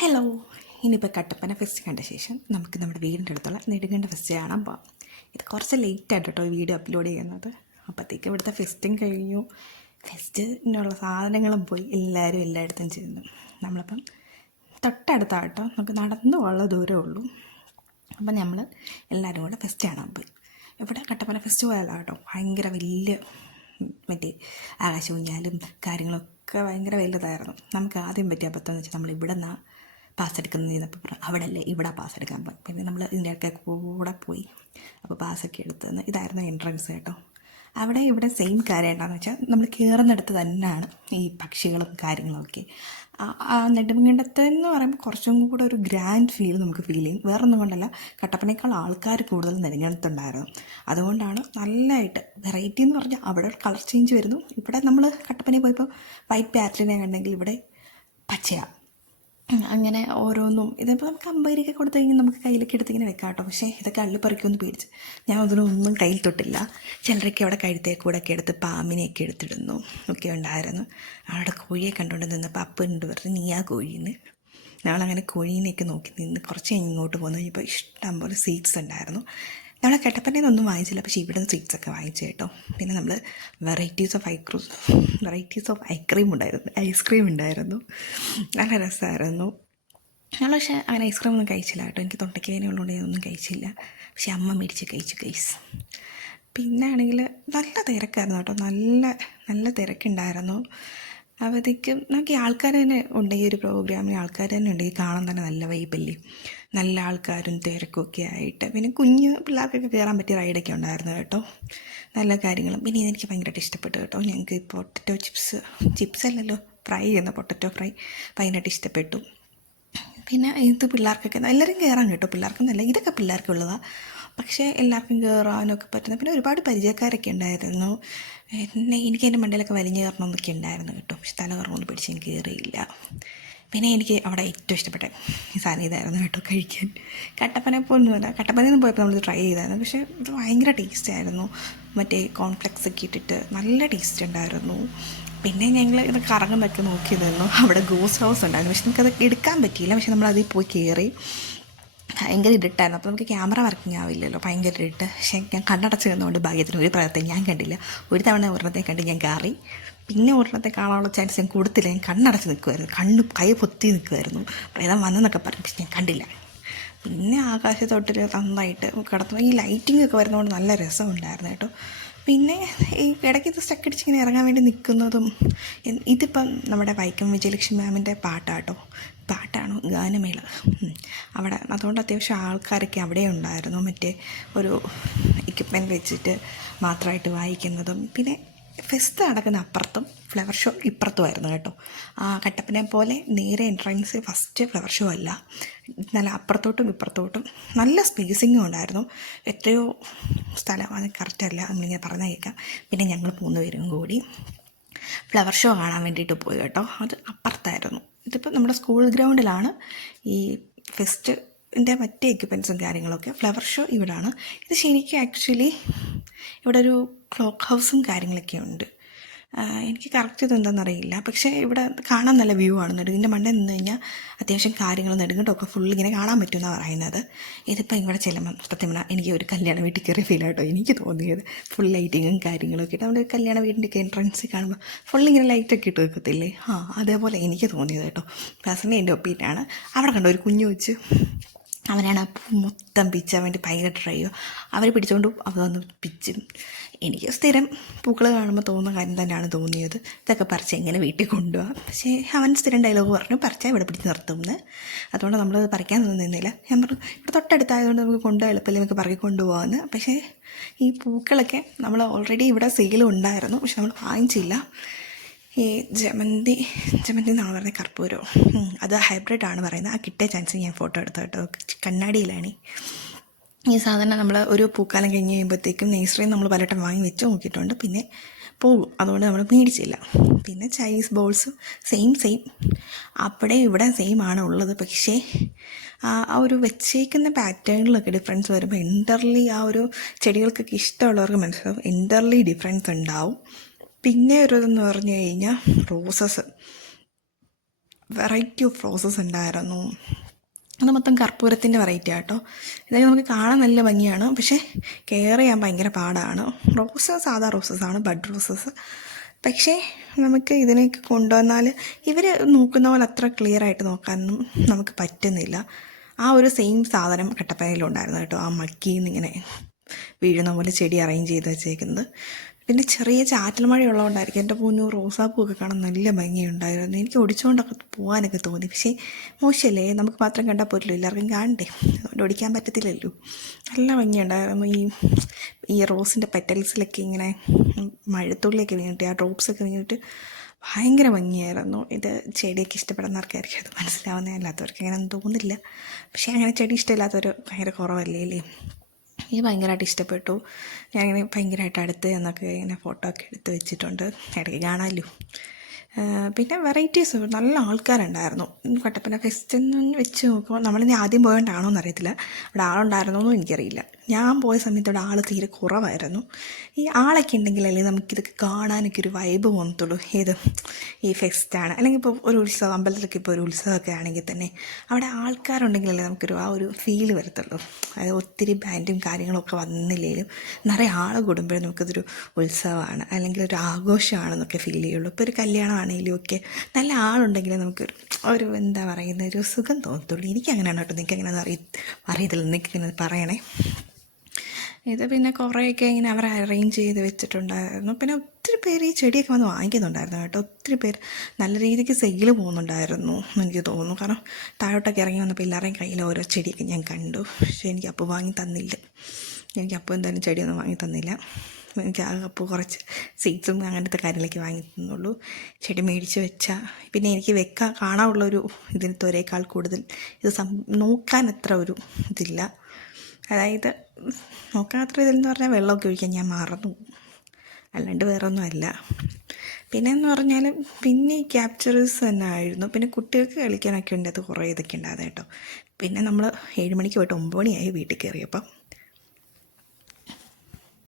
Hello. ഇനിയിപ്പോൾ Kattappana fest കണ്ട ശേഷം നമുക്ക് നമ്മുടെ വീടിൻ്റെ അടുത്തുള്ള നെടുങ്കണ്ട ഫെസ്റ്റ് കാണാൻ പോകാം. ഇത് കുറച്ച് ലേറ്റായിട്ട് കേട്ടോ ഈ വീഡിയോ അപ്ലോഡ് ചെയ്യുന്നത്. അപ്പോഴത്തേക്ക് ഇവിടുത്തെ ഫെസ്റ്റും കഴിഞ്ഞു, ഫെസ്റ്റിനുള്ള സാധനങ്ങളും പോയി, എല്ലാവരും എല്ലായിടത്തും ചെയ്യുന്നു. നമ്മളിപ്പം തൊട്ടടുത്താണ് കേട്ടോ, നമുക്ക് നടന്നു പോകാനുള്ള ദൂരമേ ഉള്ളൂ. അപ്പം നമ്മൾ എല്ലാവരും കൂടെ ഫെസ്റ്റ് കാണാൻ പോയി. ഇവിടെ കട്ടപ്പന ഫെസ്റ്റ് പോയാലോ കേട്ടോ, ഭയങ്കര വലിയ മറ്റേ ആകാശൂഞ്ഞാലും കാര്യങ്ങളൊക്കെ ഭയങ്കര വലുതായിരുന്നു. നമുക്ക് ആദ്യം പറ്റിയ അബദ്ധമെന്ന് വെച്ചാൽ നമ്മൾ ഇവിടെ നിന്നാണ് പാസ് എടുക്കുന്നത് ചെയ്തപ്പോൾ പറഞ്ഞു അവിടെ അല്ലേ ഇവിടെ പാസ് എടുക്കാൻ പോയി. പിന്നെ നമ്മൾ ഇതിൻ്റെയൊക്കെ കൂടെ പോയി. അപ്പോൾ പാസ്സൊക്കെ എടുത്തത് ഇതായിരുന്നു എൻട്രൻസ് കേട്ടോ. അവിടെ ഇവിടെ സെയിം കാര്യം എന്താണെന്ന് വെച്ചാൽ നമ്മൾ കയറുന്നിടത്ത് തന്നെയാണ് ഈ പക്ഷികളും കാര്യങ്ങളൊക്കെ. നെടുങ്കണ്ടത്ത് എന്ന് പറയുമ്പോൾ കുറച്ചും കൂടെ ഒരു ഗ്രാൻഡ് ഫീൽ നമുക്ക് ഫീൽ ചെയ്യും. വേറൊന്നും കൊണ്ടല്ല, കട്ടപ്പനയേക്കാൾ ആൾക്കാർ കൂടുതൽ നെടുങ്കണ്ടത്തുണ്ടായിരുന്നു. അതുകൊണ്ടാണ് നല്ലതായിട്ട് വെറൈറ്റി എന്ന് പറഞ്ഞാൽ അവിടെ കളർ ചേഞ്ച് വരുന്നു. ഇവിടെ നമ്മൾ കട്ടപ്പനയിൽ പോയപ്പോൾ വൈറ്റ് പാറ്റേണെ കണ്ടെങ്കിൽ ഇവിടെ പച്ചയാണ്. അങ്ങനെ ഓരോന്നും ഇതിപ്പോൾ നമുക്ക് അമ്പരിയൊക്കെ കൊടുത്തു കഴിഞ്ഞാൽ നമുക്ക് കയ്യിലൊക്കെ എടുത്തിങ്ങനെ വെക്കാം കേട്ടോ. പക്ഷേ ഇതൊക്കെ അള്ളിപ്പറിക്കൊന്ന് പേടിച്ച് ഞാൻ അതിനൊന്നും കയ്യിൽ തൊട്ടില്ല. ചിലരൊക്കെ അവിടെ കഴുത്തേ കൂടെ ഒക്കെ എടുത്ത് പാമ്പിനെയൊക്കെ എടുത്തിടുന്നു ഒക്കെ ഉണ്ടായിരുന്നു. അവിടെ കോഴിയെ കണ്ടുകൊണ്ട് നിന്നപ്പോൾ ഉണ്ട് പറഞ്ഞു നീ ആ കോഴീന്ന്. ഞങ്ങളങ്ങനെ കോഴീനെയൊക്കെ നോക്കി നിന്ന് കുറച്ച് ഇങ്ങോട്ട് പോന്നു കഴിഞ്ഞപ്പോൾ ഇഷ്ടം പോലെ സ്വീറ്റ്സ് ഉണ്ടായിരുന്നു. നമ്മളെ കട്ടപ്പനയിൽ നിന്നൊന്നും വാങ്ങിച്ചില്ല, പക്ഷേ ഇവിടെ നിന്ന് സ്വീറ്റ്സൊക്കെ വാങ്ങിച്ചു കേട്ടോ. പിന്നെ നമ്മൾ വെറൈറ്റീസ് ഓഫ് ഐസ്ക്രീം ഉണ്ടായിരുന്നു. നല്ല രസമായിരുന്നു. ഞങ്ങൾ പക്ഷേ അങ്ങനെ ഐസ്ക്രീം ഒന്നും കഴിച്ചില്ല കേട്ടോ. എനിക്ക് തൊണ്ടയ്ക്ക് വേദന ഉള്ളതുകൊണ്ട് ഇതൊന്നും കഴിച്ചില്ല. പക്ഷേ അമ്മ മേടിച്ച് കഴിച്ചു ഗൈസ്. പിന്നെ ആണെങ്കിൽ നല്ല തിരക്കായിരുന്നു കേട്ടോ, നല്ല തിരക്കുണ്ടായിരുന്നു. അവധിക്ക് നമുക്ക് ആൾക്കാർ തന്നെ ഉണ്ട്, ഈ ഒരു പ്രോഗ്രാമിന് ആൾക്കാർ തന്നെ ഉണ്ട്. ഈ കാണാൻ തന്നെ നല്ല വൈബല്ലേ, നല്ല ആൾക്കാരും തിരക്കൊക്കെ ആയിട്ട്. പിന്നെ കുഞ്ഞ് പിള്ളേർക്കൊക്കെ കയറാൻ പറ്റിയ റൈഡൊക്കെ ഉണ്ടായിരുന്നു കേട്ടോ, നല്ല കാര്യങ്ങളും. പിന്നെ ഇതെനിക്ക് ഭയങ്കരമായിട്ട് ഇഷ്ടപ്പെട്ടു കേട്ടോ. ഞങ്ങൾക്ക് പൊട്ടറ്റോ ചിപ്സ് അല്ലല്ലോ, ഫ്രൈ ചെയ്യുന്ന പൊട്ടറ്റോ ഫ്രൈ ഭയങ്കരമായിട്ട് ഇഷ്ടപ്പെട്ടു. പിന്നെ ഇത് പിള്ളേർക്കൊക്കെ എല്ലാവരും കയറാൻ കേട്ടോ, പിള്ളേർക്കൊന്നല്ല, ഇതൊക്കെ പിള്ളേർക്കുള്ളതാണ്. പക്ഷേ എല്ലാവർക്കും കയറാനൊക്കെ പറ്റുന്ന. പിന്നെ ഒരുപാട് പരിചയക്കാരൊക്കെ ഉണ്ടായിരുന്നു. എനിക്ക് എൻ്റെ മണ്ടയിലൊക്കെ വലിഞ്ഞു കയറണമെന്നൊക്കെ ഉണ്ടായിരുന്നു കേട്ടോ. പക്ഷെ തല കറങ്ങൊന്നും പിടിച്ച് എനിക്ക് കയറിയില്ല. പിന്നെ എനിക്ക് അവിടെ ഏറ്റവും ഇഷ്ടപ്പെട്ട ഈ സാധനം ഇതായിരുന്നു കേട്ടോ കഴിക്കാൻ. കട്ടപ്പനയൊന്നുമല്ല, കട്ടപ്പനയിൽ നിന്ന് പോയപ്പോൾ നമ്മൾ ട്രൈ ചെയ്തായിരുന്നു. പക്ഷേ ഇത് ഭയങ്കര ടേസ്റ്റ് ആയിരുന്നു. മറ്റേ കോൺഫ്ലെക്സ് ഒക്കെ ഇട്ടിട്ട് നല്ല ടേസ്റ്റ് ഉണ്ടായിരുന്നു. പിന്നെ ഞങ്ങൾ ഇത് കറങ്ങുന്നതൊക്കെ നോക്കി നിന്നു. അവിടെ ഗോസ്റ്റ് ഹൗസ് ഉണ്ടായിരുന്നു, പക്ഷെ നമുക്കത് എടുക്കാൻ പറ്റിയില്ല. പക്ഷെ നമ്മളതിൽ പോയി കയറി. ഭയങ്കര ഇരുട്ടായിരുന്നു, അപ്പോൾ നമുക്ക് ക്യാമറ വർക്കിംഗ് ആവില്ലല്ലോ, ഭയങ്കര ഇരുട്ട്. പക്ഷേ ഞാൻ കണ്ണടച്ച് നിന്നുകൊണ്ട് ഭാഗ്യത്തിന് ഒരു പ്രയത്നം ഞാൻ കണ്ടില്ല. ഒരു തവണ ഒരെണ്ണത്തെ കണ്ട് ഞാൻ കയറി. പിന്നെ ഒരെണ്ണത്തെ കാണാനുള്ള ചാൻസ് ഞാൻ കൊടുത്തില്ല. ഞാൻ കണ്ണടച്ച് നിൽക്കുമായിരുന്നു, കൈ പൊത്തി നിൽക്കുമായിരുന്നു. പ്രേതം വന്നെന്നൊക്കെ പറഞ്ഞു, പക്ഷെ ഞാൻ കണ്ടില്ല. പിന്നെ ആകാശത്തോട്ടിൽ നന്നായിട്ട് കിടന്നു. ഈ ലൈറ്റിംഗ് ഒക്കെ വരുന്നതുകൊണ്ട് നല്ല രസമുണ്ടായിരുന്നു കേട്ടോ. പിന്നെ ഈ ഇടയ്ക്ക് ഇത് സ്റ്റക്കടിച്ച് ഇങ്ങനെ ഇറങ്ങാൻ വേണ്ടി നിൽക്കുന്നതും. ഇതിപ്പം നമ്മുടെ വൈക്കം വിജയലക്ഷ്മി മാമിൻ്റെ പാട്ടാണോ ഗാനമേള അവിടെ. അതുകൊണ്ട് അത്യാവശ്യം ആൾക്കാരൊക്കെ അവിടെ ഉണ്ടായിരുന്നു. മറ്റേ ഒരു എക്യുപ്മെൻറ്റ് വെച്ചിട്ട് മാത്രമായിട്ട് വായിക്കുന്നതും. പിന്നെ ഫെസ്റ്റ് നടക്കുന്ന അപ്പുറത്തും ഫ്ലവർ ഷോ ഇപ്പുറത്തുമായിരുന്നു കേട്ടോ. കട്ടപ്പനെ പോലെ നേരെ എൻട്രൻസ് ഫസ്റ്റ് ഫ്ലവർ ഷോ അല്ല, നല്ല അപ്പുറത്തോട്ടും ഇപ്പുറത്തോട്ടും നല്ല സ്പേസിങ്ങും ഉണ്ടായിരുന്നു. എത്രയോ സ്ഥലം അത് കറക്റ്റല്ല, അങ്ങനെ ഞാൻ പറഞ്ഞാൽ കേൾക്കാം. പിന്നെ ഞങ്ങൾ 3 പേരും കൂടി ഫ്ലവർ ഷോ കാണാൻ വേണ്ടിയിട്ട് പോയി കേട്ടോ. അത് അപ്പുറത്തായിരുന്നു. ഇതിപ്പോൾ നമ്മുടെ സ്കൂൾ ഗ്രൗണ്ടിലാണ് ഈ ഫെസ്റ്റിൻ്റെ മറ്റേ എക്യുപ്മെൻസും കാര്യങ്ങളൊക്കെ. ഫ്ലവർ ഷോ ഇവിടാണ്. ഇത് ശരിക്കും ആക്ച്വലി ഇവിടെ ഒരു ക്ലോക്ക് ഹൗസും കാര്യങ്ങളൊക്കെ ഉണ്ട്. എനിക്ക് കറക്റ്റ് ഇതെന്താണെന്നറിയില്ല, പക്ഷേ ഇവിടെ കാണാൻ നല്ല വ്യൂ ആണ്. നെടുങ്കിൻ്റെ മണ്ടയിൽ നിന്ന് കഴിഞ്ഞാൽ അത്യാവശ്യം കാര്യങ്ങൾ നെടുങ്കണ്ടൊക്കെ ഫുൾ ഇങ്ങനെ കാണാൻ പറ്റുമെന്നാണ് പറയുന്നത്. ഇതിപ്പോൾ ഇവിടെ ചെല്ലുമ്പം സത്യം പറഞ്ഞാൽ എനിക്ക് ഒരു കല്യാണ വീട്ടിൽ കയറിയ ഫീലായിട്ടോ എനിക്ക് തോന്നിയത്. ഫുൾ ലൈറ്റിങ്ങും കാര്യങ്ങളൊക്കെ ഇട്ട് നമ്മുടെ കല്യാണ വീടിൻ്റെയൊക്കെ എൻട്രൻസ് കാണുമ്പോൾ ഫുൾ ഇങ്ങനെ ലൈറ്റൊക്കെ ഇട്ട് വെക്കത്തില്ലേ, അതേപോലെ എനിക്ക് തോന്നിയത് കേട്ടോ. പേഴ്സണലി എൻ്റെ ഒപ്പീനിയനാണ്. അവിടെ കണ്ടോ ഒരു കുഞ്ഞു വെച്ച്, അവനാണ് ആ പൂ മൊത്തം പിച്ചാൻ വേണ്ടി ഭയങ്കര ട്രൈ ചെയ്യുക. അവർ പിടിച്ചുകൊണ്ട് അതൊന്ന് പിച്ചും. എനിക്ക് സ്ഥിരം പൂക്കൾ കാണുമ്പോൾ തോന്നുന്ന കാര്യം തന്നെയാണ് തോന്നിയത്. ഇതൊക്കെ പറിച്ച് എങ്ങനെ വീട്ടിൽ കൊണ്ടുപോകാം. പക്ഷേ അവൻ സ്ഥിരം ഡയലോഗ് പറഞ്ഞു, പറിച്ചാൽ ഇവിടെ പിടിച്ച് നിർത്തുമെന്ന്. അതുകൊണ്ട് നമ്മളത് പറിക്കാൻ നിന്നില്ല. ഞാൻ പറഞ്ഞു ഇവിടെ തൊട്ടടുത്തായതുകൊണ്ട് നമുക്ക് കൊണ്ടുപോകാൻ എളുപ്പമല്ലേ, നമുക്ക് പറക്കി കൊണ്ടുപോകാമെന്ന്. പക്ഷേ ഈ പൂക്കളൊക്കെ നമ്മൾ ഓൾറെഡി ഇവിടെ സെയിലും ഉണ്ടായിരുന്നു, പക്ഷെ നമ്മൾ വാങ്ങിച്ചില്ല. ഈ ജമന്തി എന്നാണ് പറയുന്നത്, കർപ്പൂരോ, അത് ഹൈബ്രിഡാണ് പറയുന്നത്. ആ കിട്ടിയ ചാൻസ് ഞാൻ ഫോട്ടോ എടുത്തു കേട്ടോ. കണ്ണാടിയിലാണ് ഈ സാധനം. നമ്മൾ ഒരു പൂക്കാലം കഴിഞ്ഞ് കഴിയുമ്പോഴത്തേക്കും നേഴ്സറിയിൽ നമ്മൾ പലവട്ടം വാങ്ങി വെച്ച് നോക്കിയിട്ടുണ്ട്, പിന്നെ പോകും, അതുകൊണ്ട് നമ്മൾ മേടിച്ചില്ല. പിന്നെ ചൈനീസ് ബോൾസ് സെയിം അവിടെ ഇവിടെ സെയിം ആണ് ഉള്ളത്. പക്ഷേ ആ ഒരു വെച്ചേക്കുന്ന പാറ്റേണിലൊക്കെ ഡിഫറൻസ് വരുമ്പോൾ എൻ്റർലി ആ ഒരു ചെടികൾക്കൊക്കെ ഇഷ്ടമുള്ളവർക്ക് മനസ്സിലാവും, എൻ്റർലി ഡിഫറൻസ് ഉണ്ടാവും. പിന്നെ ഒരു ഇതെന്ന് പറഞ്ഞു കഴിഞ്ഞാൽ റോസസ് വെറൈറ്റി ഓഫ് റോസസ് ഉണ്ടായിരുന്നു. അത് മൊത്തം കർപ്പൂരത്തിൻ്റെ വെറൈറ്റി ആട്ടോ. ഇതായത് നമുക്ക് കാണാൻ നല്ല ഭംഗിയാണ്, പക്ഷേ കെയർ ചെയ്യാൻ ഭയങ്കര പാടാണ്. റോസ് സാധാ റോസസാണ്, ബഡ് റോസസ്. പക്ഷേ നമുക്ക് ഇതിലേക്ക് കൊണ്ടുവന്നാൽ ഇവർ നോക്കുന്ന പോലെ അത്ര ക്ലിയർ ആയിട്ട് നോക്കാനൊന്നും നമുക്ക് പറ്റുന്നില്ല. ആ ഒരു സെയിം സാധനം കട്ടപ്പനയിലുണ്ടായിരുന്നു കേട്ടോ. ആ മക്കിയിൽ നിന്ന് ഇങ്ങനെ വീഴുന്ന പോലെ ചെടി അറേഞ്ച് ചെയ്ത് വെച്ചേക്കുന്നത്. പിന്നെ ചെറിയ ചാറ്റൽ മഴയുള്ളതുകൊണ്ടായിരിക്കും എൻ്റെ പൊന്നു റോസാപ്പൂവൊക്കെ കാണാൻ നല്ല ഭംഗിയുണ്ടായിരുന്നു. എനിക്ക് ഒടിച്ചുകൊണ്ടൊക്കെ പോകാനൊക്കെ തോന്നി. പക്ഷേ മോശമല്ലേ, നമുക്ക് മാത്രം കണ്ടാൽ പോരല്ലോ, എല്ലാവർക്കും കാണണ്ടേ, അതുകൊണ്ട് ഒടിക്കാൻ പറ്റത്തില്ലല്ലോ. നല്ല ഭംഗിയുണ്ടായിരുന്നു. ഈ റോസിൻ്റെ പെറ്റൽസിലൊക്കെ ഇങ്ങനെ മഴത്തുള്ളിയൊക്കെ വീണിട്ട് ആ ഡ്രോപ്സൊക്കെ വീണിട്ട് ഭയങ്കര ഭംഗിയായിരുന്നു. ഇത് ചെടിയൊക്കെ ഇഷ്ടപ്പെടുന്നവർക്കായിരിക്കും അത് മനസ്സിലാവുന്നേ, അല്ലാത്തവർക്ക് അങ്ങനെയൊന്നും തോന്നില്ല. പക്ഷേ അങ്ങനെ ചെടി ഇഷ്ടമില്ലാത്തവർ ഭയങ്കര കുറവല്ലേ അല്ലേ. എനിക്ക് ഭയങ്കരമായിട്ട് ഇഷ്ടപ്പെട്ടു. ഞാനിങ്ങനെ ഭയങ്കരമായിട്ട് അടുത്ത് എന്നൊക്കെ ഇങ്ങനെ ഫോട്ടോ ഒക്കെ എടുത്ത് വെച്ചിട്ടുണ്ട്, ഇടയ്ക്ക് കാണാമല്ലോ. പിന്നെ വെറൈറ്റീസ് നല്ല ആൾക്കാരുണ്ടായിരുന്നു. കട്ടപ്പന ഫെസ്റ്റെന്ന് വെച്ച് നോക്കുമ്പോൾ നമ്മളിനി ആദ്യം പോയോണ്ടാണോ എന്നറിയത്തില്ല, അവിടെ ആളുണ്ടായിരുന്നോന്നും എനിക്കറിയില്ല. ഞാൻ പോയ സമയത്ത് അവിടെ ആൾ തീരെ കുറവായിരുന്നു. ഈ ആളൊക്കെ ഉണ്ടെങ്കിലല്ലേ നമുക്കിതൊക്കെ കാണാനൊക്കെ ഒരു വൈബ് തോന്നത്തുള്ളൂ. ഏത് ഈ ഫെസ്റ്റാണ് അല്ലെങ്കിൽ ഇപ്പോൾ ഒരു ഉത്സവം, അമ്പലത്തിലൊക്കെ ഇപ്പോൾ ഒരു ഉത്സവമൊക്കെ ആണെങ്കിൽ തന്നെ അവിടെ ആൾക്കാരുണ്ടെങ്കിലല്ലേ നമുക്കൊരു ആ ഒരു ഫീല് വരത്തുള്ളൂ. അതായത് ഒത്തിരി ബാൻഡും കാര്യങ്ങളൊക്കെ വന്നില്ലെങ്കിലും നിറയെ ആൾ കൂടുമ്പോഴും നമുക്കതൊരു ഉത്സവമാണ് അല്ലെങ്കിൽ ഒരു ആഘോഷമാണെന്നൊക്കെ ഫീൽ ചെയ്യുള്ളൂ. ഇപ്പോൾ ഒരു കല്യാണമാണെങ്കിലും ഒക്കെ നല്ല ആളുണ്ടെങ്കിൽ നമുക്കൊരു ഒരു എന്താ പറയുന്ന ഒരു സുഖം തോന്നത്തുള്ളൂ. എനിക്കങ്ങനെയാണ് കേട്ടോ. നിങ്ങൾക്ക് എങ്ങനെയാണെന്ന് അറിയത്തില്ല, നിങ്ങൾക്ക് ഇങ്ങനെ പറയണേ. ഇത് പിന്നെ കുറേയൊക്കെ ഇങ്ങനെ അവർ അറേഞ്ച് ചെയ്ത് വെച്ചിട്ടുണ്ടായിരുന്നു. പിന്നെ ഒത്തിരി പേര് ഈ ചെടിയൊക്കെ വന്ന് വാങ്ങിക്കുന്നുണ്ടായിരുന്നു കേട്ടോ. ഒത്തിരി പേര് നല്ല രീതിക്ക് സെയിൽ പോകുന്നുണ്ടായിരുന്നു എനിക്ക് തോന്നുന്നു. കാരണം താഴോട്ടൊക്കെ ഇറങ്ങി വന്നപ്പോൾ എല്ലാവരുടെയും കയ്യിൽ ഓരോ ചെടിയൊക്കെ ഞാൻ കണ്ടു. പക്ഷേ എനിക്ക് അപ്പോൾ വാങ്ങി തന്നില്ല. എനിക്ക് അപ്പോൾ എന്തായാലും ചെടിയൊന്നും വാങ്ങി തന്നില്ല. എനിക്ക് ആ അപ്പോൾ കുറച്ച് സീഡ്സും അങ്ങനത്തെ കാര്യങ്ങളൊക്കെ വാങ്ങി തന്നുള്ളൂ. ചെടി മേടിച്ച് വെച്ചാൽ പിന്നെ എനിക്ക് കാണാനുള്ളൊരു ഇതിനൊരേക്കാൾ കൂടുതൽ ഇത് നോക്കാൻ അത്ര ഒരു ഇതില്ല. അതായത് നോക്കാൻ അത്ര ഇതിലെന്ന് പറഞ്ഞാൽ വെള്ളമൊക്കെ ഒഴിക്കാൻ ഞാൻ മറന്നു, അല്ലാണ്ട് വേറെ ഒന്നും അല്ല. പിന്നെയെന്ന് പറഞ്ഞാൽ പിന്നെ ഈ ക്യാപ്ചറേഴ്സ് തന്നെ ആയിരുന്നു. പിന്നെ കുട്ടികൾക്ക് കളിക്കാനൊക്കെ ഉണ്ട്, അത് കുറേ ഇതൊക്കെ ഉണ്ടായിരുന്നു കേട്ടോ. പിന്നെ നമ്മൾ 7 മണിക്ക് പോയിട്ട് 9 മണിയായി വീട്ടിൽ കയറിയപ്പം.